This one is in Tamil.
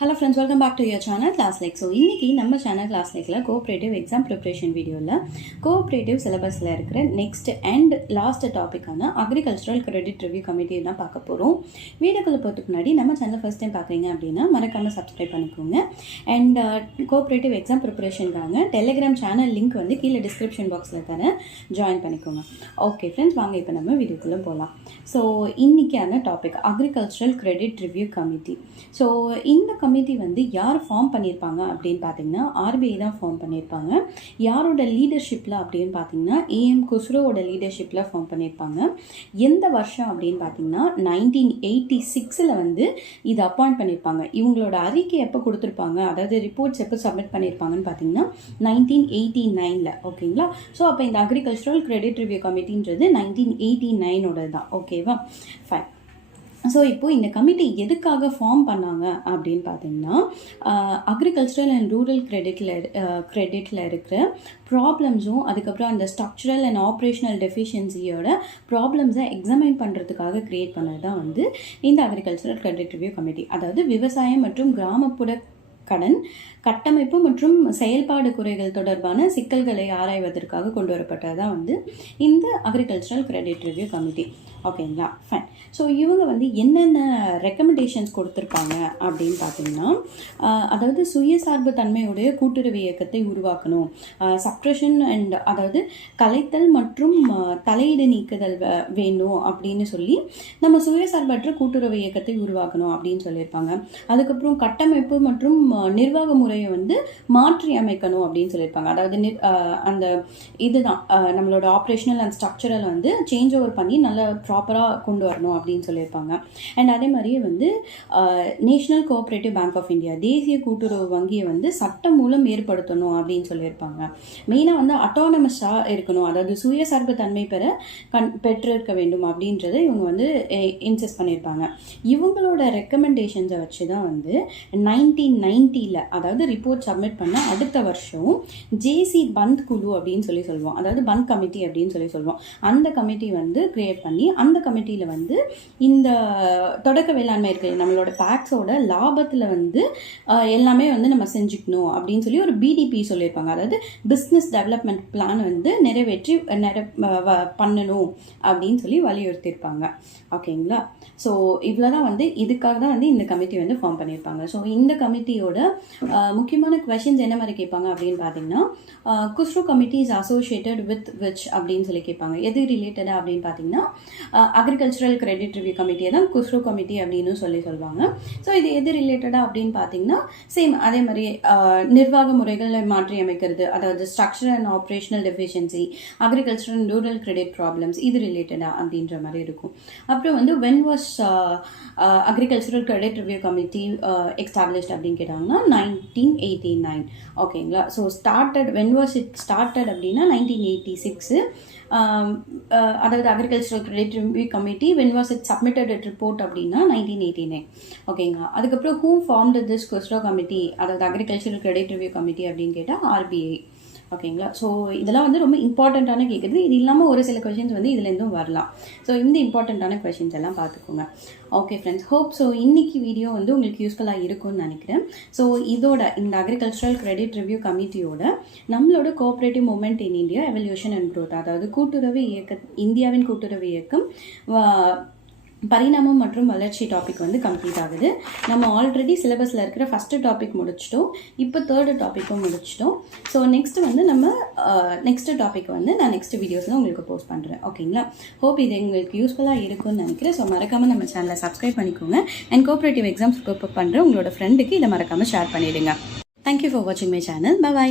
Hello friends, welcome back to your channel Class Lake. So இன்னைக்கு நம்ம சேனல் Class Lakeல கோஆபரேட்டிவ் எக்ஸாம் ப்ரிப்பரேஷன் வீடியோல கோஆபரேட்டிவ் சிலபஸ்ல இருக்கிற நெக்ஸ்ட் அண்ட் லாஸ்ட் டாபிக்கான அக்ரிகல்ச்சரல் கிரெடிட் ரிவ்யூ கமிட்டி தான் பார்க்க போறோம். வீடியோக்குள்ள போறதுக்கு முன்னாடி நம்ம சேனல் ஃபர்ஸ்ட் டைம் பார்க்குறீங்க அப்படின்னா மறக்காம சப்ஸ்கிரைப் பண்ணிக்கோங்க. அண்ட் கோஆபரேட்டிவ் எக்ஸாம் ப்ரிப்பரேஷனுக்கான டெலிகிராம் சேனல் லிங்க் வந்து கீழே டிஸ்கிரிப்ஷன் பாக்ஸ்ல தரேன், ஜாயின் பண்ணிக்கோங்க. ஓகே ஃப்ரெண்ட்ஸ், வாங்க இப்போ நம்ம வீடியோக்குள்ள போகலாம். ஸோ இன்னைக்கான topic agricultural credit review committee. So இந்த கமிட்டி வந்து யார் ஃபார்ம் பண்ணியிருப்பாங்க அப்படின்னு பார்த்தீங்கன்னா ஆர்பிஐ தான் ஃபார்ம் பண்ணியிருப்பாங்க. யாரோட லீடர்ஷிப்பில் அப்படின்னு பார்த்தீங்கன்னா ஏஎம் குஸ்ரோவோட லீடர்ஷிப்பில் ஃபார்ம் பண்ணியிருப்பாங்க. எந்த வருஷம் அப்படின்னு பார்த்தீங்கன்னா 1986 வந்து இது அப்பாயிண்ட் பண்ணியிருப்பாங்க. இவங்களோட அறிக்கை எப்போ கொடுத்துருப்பாங்க, அதாவது ரிப்போர்ட்ஸ் எப்போ சப்மிட் பண்ணியிருப்பாங்கன்னு பார்த்தீங்கன்னா 1989. ஓகேங்களா? ஸோ அப்போ இந்த அக்ரிகல்ச்சரல் கிரெடிட் ரிவ்யூ கமிட்டின்றது 1989 தான். ஓகேவா? ஃபைன். ஸோ இப்போது இந்த கமிட்டி எதுக்காக ஃபார்ம் பண்ணாங்க அப்படின்னு பார்த்தீங்கன்னா அக்ரிகல்ச்சரல் அண்ட் ரூரல் கிரெடிட்டில் இருக்கிற ப்ராப்ளம்ஸும் அதுக்கப்புறம் அந்த ஸ்ட்ரக்சரல் அண்ட் ஆப்ரேஷனல் டெஃபிஷியன்சியோட ப்ராப்ளம்ஸை எக்ஸாமைன் பண்ணுறதுக்காக க்ரியேட் பண்ணது தான் வந்து இந்த அக்ரிகல்ச்சரல் கிரெடிட் ரிவ்யூ கமிட்டி. அதாவது விவசாயம் மற்றும் கிராமப்புற கடன் கட்டமைப்பு மற்றும் செயல்பாடு குறைகள் தொடர்பான சிக்கல்களை ஆராய்வதற்காக கொண்டு வரப்பட்டது தான் வந்து இந்த அக்ரிகல்ச்சரல் கிரெடிட் ரிவ்யூ கமிட்டி. ஓகேங்களா? ஃபைன். ஸோ இவங்க வந்து என்னென்ன ரெக்கமெண்டேஷன்ஸ் கொடுத்துருப்பாங்க அப்படின்னு பார்த்தீங்கன்னா, அதாவது சுயசார்பு தன்மையுடைய கூட்டுறவு இயக்கத்தை உருவாக்கணும், சப்ரஷன் அண்ட் அதாவது கலைத்தல் மற்றும் தலையீடு நீக்குதல் வேண்டும் அப்படின்னு சொல்லி நம்ம சுயசார்பற்ற கூட்டுறவு இயக்கத்தை உருவாக்கணும் அப்படின்னு சொல்லியிருப்பாங்க. அதுக்கப்புறம் கட்டமைப்பு மற்றும் நிர்வாக முறையை வந்து மாற்றி அமைக்கணும் அப்படின்னு சொல்லியிருப்பாங்க. அதாவது அந்த இதுதான் நம்மளோட ஆப்ரேஷனல் அண்ட் ஸ்ட்ரக்சரல் வந்து சேஞ்ச் ஓவர் பண்ணி நல்லா ப்ராப்பராக கொண்டு வரணும் அப்படின்னு சொல்லியிருப்பாங்க. அண்ட் அதே மாதிரியே வந்து national cooperative bank of India தேசிய கூட்டுறவு வங்கியை வந்து சட்டம் மூலம் ஏற்படுத்தணும் அப்படின்னு சொல்லியிருப்பாங்க. மெயினாக வந்து அட்டானமஸாக இருக்கணும், அதாவது சுயசார்பு தன்மை பெற்றிருக்க வேண்டும் அப்படின்றத இவங்க வந்து இன்சிஸ்ட் பண்ணியிருப்பாங்க. இவங்களோட ரெக்கமெண்டேஷன்ஸை வச்சு தான் வந்து 1990 அதாவது ரிப்போர்ட் சப்மிட் பண்ண அடுத்த வருஷம் ஜேசி பந்த் குழு அப்படின்னு சொல்லுவோம், அதாவது பந்த் கமிட்டி அப்படின்னு சொல்லுவோம். அந்த கமிட்டி வந்து கிரியேட் பண்ணி அந்த கமிட்டியில் வந்து இந்த தொடக்க வேளாண்மை இருக்கு நம்மளோட பேக்ஸோட லாபத்தில் வந்து எல்லாமே வந்து நம்ம செஞ்சுக்கணும் அப்படின்னு சொல்லி ஒரு பிடிபி சொல்லியிருப்பாங்க. அதாவது பிஸ்னஸ் டெவலப்மெண்ட் பிளான் வந்து பண்ணணும் அப்படின்னு சொல்லி வலியுறுத்தியிருப்பாங்க. ஓகேங்களா? ஸோ இவ்வளோதான் வந்து இதுக்காக தான் வந்து இந்த கமிட்டி வந்து ஃபார்ம் பண்ணியிருப்பாங்க. ஸோ இந்த கமிட்டியோட முக்கியமான கொஷின்ஸ் என்ன மாதிரி கேட்பாங்க அப்படின்னு பார்த்தீங்கன்னா, Khusro committee is associated with which அப்படின்னு சொல்லி கேட்பாங்க. எது ரிலேட்டடாக அப்படின்னு பார்த்தீங்கன்னா அக்ரிகல்ச்சரல் கிரெடிட் ரிவ்யூ கமிட்டியை தான் குஸ்ரோ கமிட்டி அப்படின்னு சொல்லுவாங்க. ஸோ இது எது ரிலேட்டடாக அப்படின்னு பார்த்தீங்கன்னா சேம் அதே மாதிரி நிர்வாக முறைகளை மாற்றி அமைக்கிறது, அதாவது structure and operational deficiency, agriculture and rural credit problems, இது ரிலேட்டடாக அப்படின்ற மாதிரி இருக்கும். அப்புறம் வந்து when was agricultural credit review committee established அப்படின்னு கேட்டாங்கன்னா 1989. ஓகேங்களா? So when was it started அப்படின்னா 1986. அதாவது agricultural credit review committee when was it submitted it report அப்படின்னா 1989. ஓகேங்களா? அதுக்கப்புறம் who formed this Khusro committee, அதாவது அக்ரிகல்ச்சரல் கிரெடிட் ரிவ்யூ கமிட்டி அப்படின்னு கேட்டால் ஆர்பிஐ. ஓகேங்களா? ஸோ இதெல்லாம் வந்து ரொம்ப இம்பார்ட்டண்ட்டான கேட்குறது. இது இல்லாமல் ஒரு சில கொஷின்ஸ் வந்து இதுலேருந்தும் வரலாம். ஸோ இந்த இம்பார்ட்டண்ட்டான கொஷின்ஸ் எல்லாம் பார்த்துக்கோங்க. ஓகே ஃப்ரெண்ட்ஸ், ஹோப் ஸோ இன்னைக்கு வீடியோ வந்து உங்களுக்கு யூஸ்ஃபுல்லாக இருக்கும்னு நினைக்கிறேன். ஸோ இதோட இந்த அக்ரிகல்ச்சரல் கிரெடிட் ரிவ்யூ கமிட்டியோட நம்மளோட cooperative movement in India evolution and growth, அதாவது கூட்டுறவு இந்தியாவின் கூட்டுறவு இயக்கம் பரிணாமம் மற்றும் வளர்ச்சி டாபிக் வந்து கம்ப்ளீட் ஆகுது. நம்ம ஆல்ரெடி சிலபஸில் இருக்கிற ஃபஸ்ட்டு டாபிக் முடிச்சிட்டோம், இப்போ தேர்டு டாப்பிக்கும் முடிச்சிட்டோம். ஸோ நெக்ஸ்ட் வந்து நம்ம நெக்ஸ்ட் டாபிக் வந்து நான் நெக்ஸ்ட் வீடியோஸில் உங்களுக்கு போஸ்ட் பண்ணுறேன். ஓகேங்களா? ஹோப் இது உங்களுக்கு யூஸ்ஃபுல்லாக இருக்கும்னு நினைக்கிறேன். ஸோ மறக்காமல் நம்ம சேனலை சப்ஸ்கிரைப் பண்ணிக்கோங்க. அண்ட் கோஆப்ரேட்டிவ் எக்ஸாம்ஸ் ப்ரிப்பேர் பண்ணுற உங்களோட ஃப்ரெண்டுக்கு இதை மறக்காமல் ஷேர் பண்ணிவிடுங்க. தேங்க்யூ ஃபார் வாட்சிங் மை சேனல். பை.